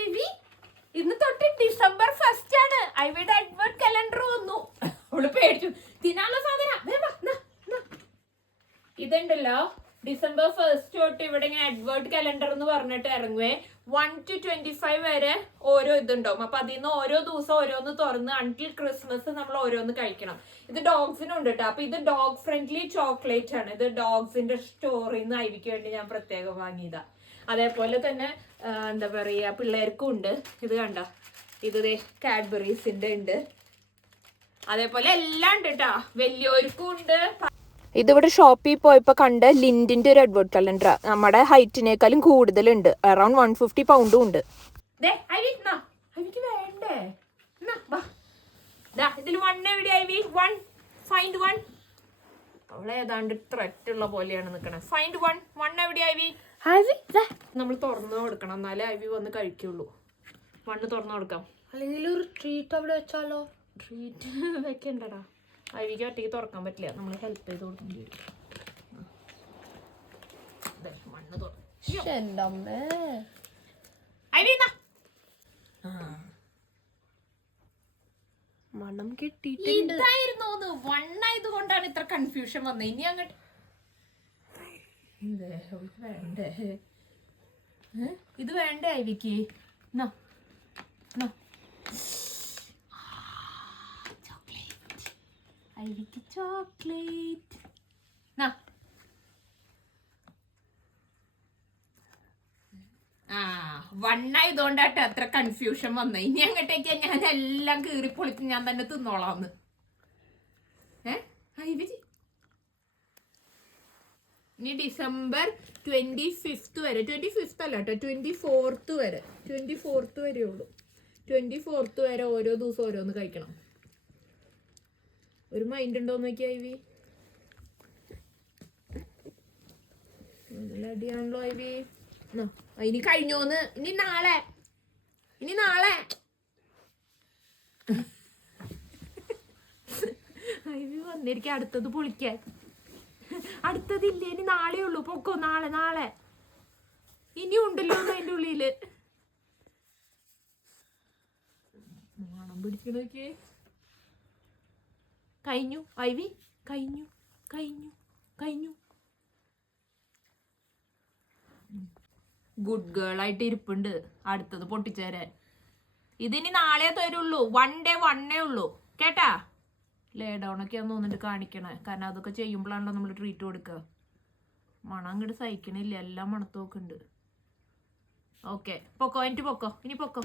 IV ഇന്ന് തൊട്ട് December 1 ആണ്. ഐവിയുടെ അഡ്വേർട്ട് കലണ്ടർ വന്നു. അവള് പേടിച്ചു. തിന്നാനുള്ള സാധനം ഇതുണ്ടല്ലോ. December 1 തൊട്ട് ഇവിടെ ഇങ്ങനെ അഡ്വേർട്ട് കലണ്ടർ എന്ന് പറഞ്ഞിട്ട് ഇറങ്ങുവേ. 1 to 25 വരെ ഓരോ ഇതുണ്ടാവും. അപ്പൊ അതിൽ നിന്ന് ഓരോ ദിവസം ഓരോന്ന് തുറന്ന് അൺടിൽ ക്രിസ്മസ് നമ്മൾ ഓരോന്ന് കഴിക്കണം. ഇത് ഡോഗ്സിനുണ്ട് കേട്ടോ. അപ്പൊ ഇത് ഡോഗ് ഫ്രണ്ട്ലി ചോക്ലേറ്റ് ആണ്. ഇത് ഡോഗ്സിന്റെ സ്റ്റോറിൽ നിന്ന് ഐവിക്ക് വേണ്ടി ഞാൻ പ്രത്യേകം വാങ്ങിയതാ. അതേപോലെ തന്നെ എന്താ പറയാ, പിള്ളേർക്കും ഉണ്ട്. ഇത് കണ്ട, ഇത് കാഡ്ബറീസിന്റെ ഉണ്ട്. അതേപോലെ എല്ലാം ഉണ്ട് കേട്ടാ. വലിയവർക്കും ഉണ്ട്. ഇതിവിടെ ഷോപ്പിൽ പോയപ്പോ കണ്ട ലിൻഡിന്റെ ഒരു അഡ്വേർട്ട് കലണ്ടർ. നമ്മുടെ ഹൈറ്റിനേക്കാളും കൂടുതലുണ്ട്. അറൌണ്ട് 150 പൗണ്ടും ഉണ്ട്. ഇതിൽ അവളെ ഏതാണ്ട് ത്രെറ്റ് ഉള്ള പോലെയാണ് നിക്കണേ. ഫൈൻഡ് വൺ എവിടെ ഐവി? നമ്മൾ തുറന്നു കൊടുക്കണം, എന്നാലേ ഐവി വന്ന് കഴിക്കുള്ളൂ. വണ്ണ് തുറന്നു കൊടുക്കാം. അല്ലെങ്കിൽ ഒരു ട്രീറ്റ് അവിടെ വെച്ചാലോ? ട്രീറ്റ് വെക്കണ്ടടാ. ഐവിക്ക് ഒറ്റയ്ക്ക് തുറക്കാൻ പറ്റില്ല, നമ്മൾ ഹെൽപ്പ് ചെയ്ത് കൊടുക്കേണ്ടി വരും. മണം കിട്ടിയിട്ടുണ്ട്. ഇതായിരുന്നു വണ്ണായത് കൊണ്ടാണ് ഇത്ര കൺഫ്യൂഷൻ വന്നത്. ഇനി അങ്ങോട്ട് വേണ്ടേ, ഇത് വേണ്ടേ ഐവിക്ക്? ഐവിക്ക് ചോക്ലേറ്റ്. വണ്ണായതുകൊണ്ടാട്ടോ അത്ര കൺഫ്യൂഷൻ വന്നത്. ഇനി അങ്ങോട്ടേക്ക് ഞാൻ എല്ലാം കീറി പൊളിച്ച് ഞാൻ തന്നെ തിന്നോളാന്ന്. ഐവി ഇനി December 25 വരെ, 25 അല്ല കേട്ടോ, 24th വരെ, 24th വരെ ഉള്ളൂ. 24th വരെ ഓരോ ദിവസം ഓരോന്ന് കഴിക്കണം. ഒരു മൈൻഡ് ഉണ്ടോന്ന് നോക്കിയ ഐവി? അടിയാണല്ലോ ഐവി. ഇനി കഴിഞ്ഞോന്ന്? ഇനി നാളെ ഐവി വന്നിരിക്കും അടുത്തത് പൊളിക്കാൻ. അടുത്തതില്ല, ഇനി നാളെ ഉള്ളൂ. പൊക്കോ, നാളെ ഇനി ഉണ്ടല്ലോ അതിന്റെ ഉള്ളില്. മണം പിടിച്ചു നോക്കിയേ. കഴിഞ്ഞു ഐവി, കഴിഞ്ഞു. ഗുഡ് ഗേൾ ആയിട്ട് ഇരിപ്പുണ്ട്. അടുത്തത് പൊട്ടിച്ചേരാൻ. ഇതിനി നാളെ തരുള്ളൂ. വണ്ണേ ഉള്ളൂ കേട്ടാ. ലേ ഡൗൺ ഒക്കെ ആണെന്ന് തോന്നിട്ട് കാണിക്കണേ. കാരണം അതൊക്കെ ചെയ്യുമ്പോഴാണല്ലോ നമ്മൾ ട്രീറ്റ് കൊടുക്കുക. മണം അങ്ങോട്ട് സഹിക്കണില്ല, എല്ലാം മണത്തോക്കുണ്ട്. ഓക്കെ, പൊക്കോ, ഇനി പൊക്കോ.